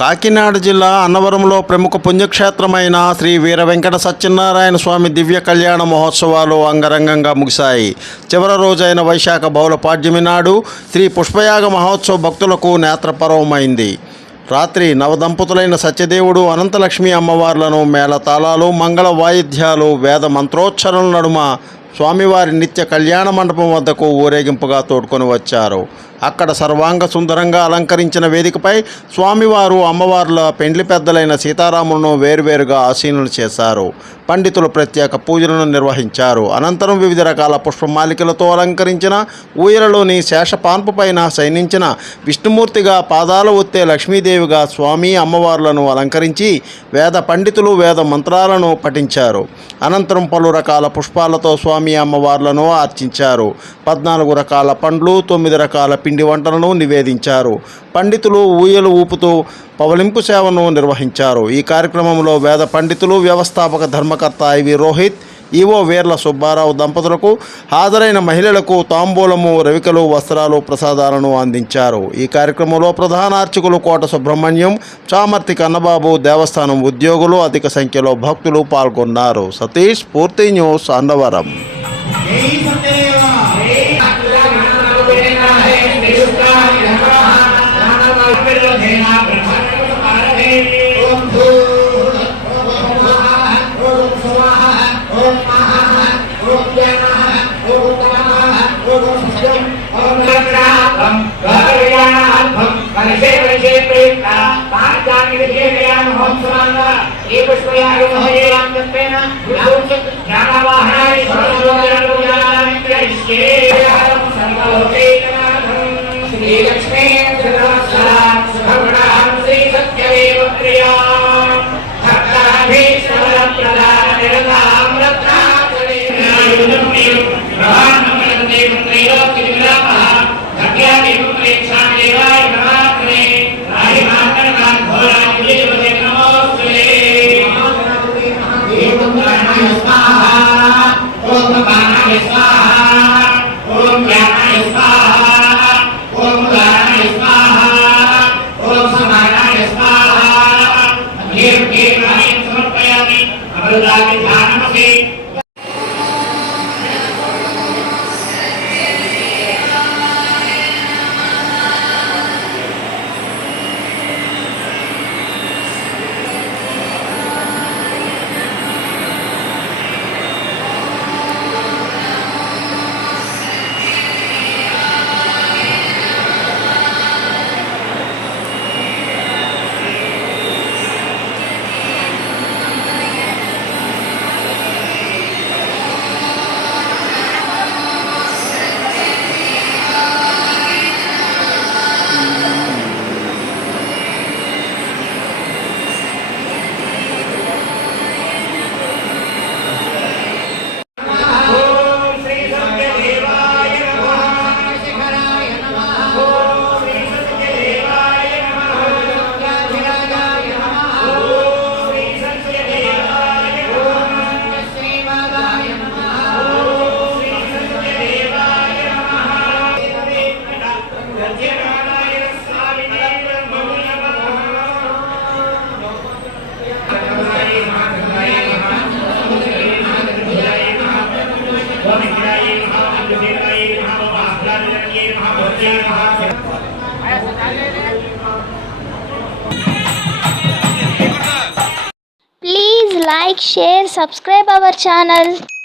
కాకినాడ జిల్లా అన్నవరంలో ప్రముఖ పుణ్యక్షేత్రమైన శ్రీ వీర వెంకట సత్యనారాయణ స్వామి దివ్య కళ్యాణ మహోత్సవాలు అంగరంగంగా ముగిశాయి. చివరి రోజైన వైశాఖ బహుళ పాడ్యమి నాడు శ్రీ పుష్పయాగ మహోత్సవ భక్తులకు నేత్రపర్వమైంది. రాత్రి నవదంపతులైన సత్యదేవుడు అనంతలక్ష్మి అమ్మవార్లను మేళతాళాలు, మంగళ వాయిద్యాలు, వేద మంత్రోచ్చరణల నడుమ స్వామివారి నిత్య కళ్యాణ మండపం వద్దకు ఊరేగింపుగా తోడ్కొని వచ్చారు. అక్కడ సర్వాంగ సుందరంగా అలంకరించిన వేదికపై స్వామివారు, అమ్మవార్ల పెండ్లి పెద్దలైన సీతారాములను వేరువేరుగా ఆసీనులు చేశారు. పండితులు ప్రత్యేక పూజలను నిర్వహించారు. అనంతరం వివిధ రకాల పుష్పమాలికలతో అలంకరించిన ఊయలలోని శేషపాన్పు పైన శయనించిన విష్ణుమూర్తిగా, పాదాలు ఒత్తే లక్ష్మీదేవిగా స్వామి, అమ్మవార్లను అలంకరించి వేద పండితులు వేద మంత్రాలను పఠించారు. అనంతరం పలు రకాల పుష్పాలతో స్వామి, అమ్మవార్లను అర్చించారు. 14 రకాల పండ్లు, 9 రకాల పిండి వంటలను నివేదించారు. పండితులు ఊయలు ఊపుతూ పవలింపు సేవను నిర్వహించారు. ఈ కార్యక్రమంలో వేద పండితులు, వ్యవస్థాపక ధర్మకర్త ఐవి రోహిత్, ఈవో వీర్ల సుబ్బారావు దంపతులకు, హాజరైన మహిళలకు తాంబూలము, రవికలు, వస్త్రాలు, ప్రసాదాలను అందించారు. ఈ కార్యక్రమంలో ప్రధాన అర్చకులు కోట సుబ్రహ్మణ్యం, చామర్తి కన్నబాబు, దేవస్థానం ఉద్యోగులు, అధిక సంఖ్యలో భక్తులు పాల్గొన్నారు. సతీష్, పూర్తి news, Annavaram. Please like, share, subscribe our channel.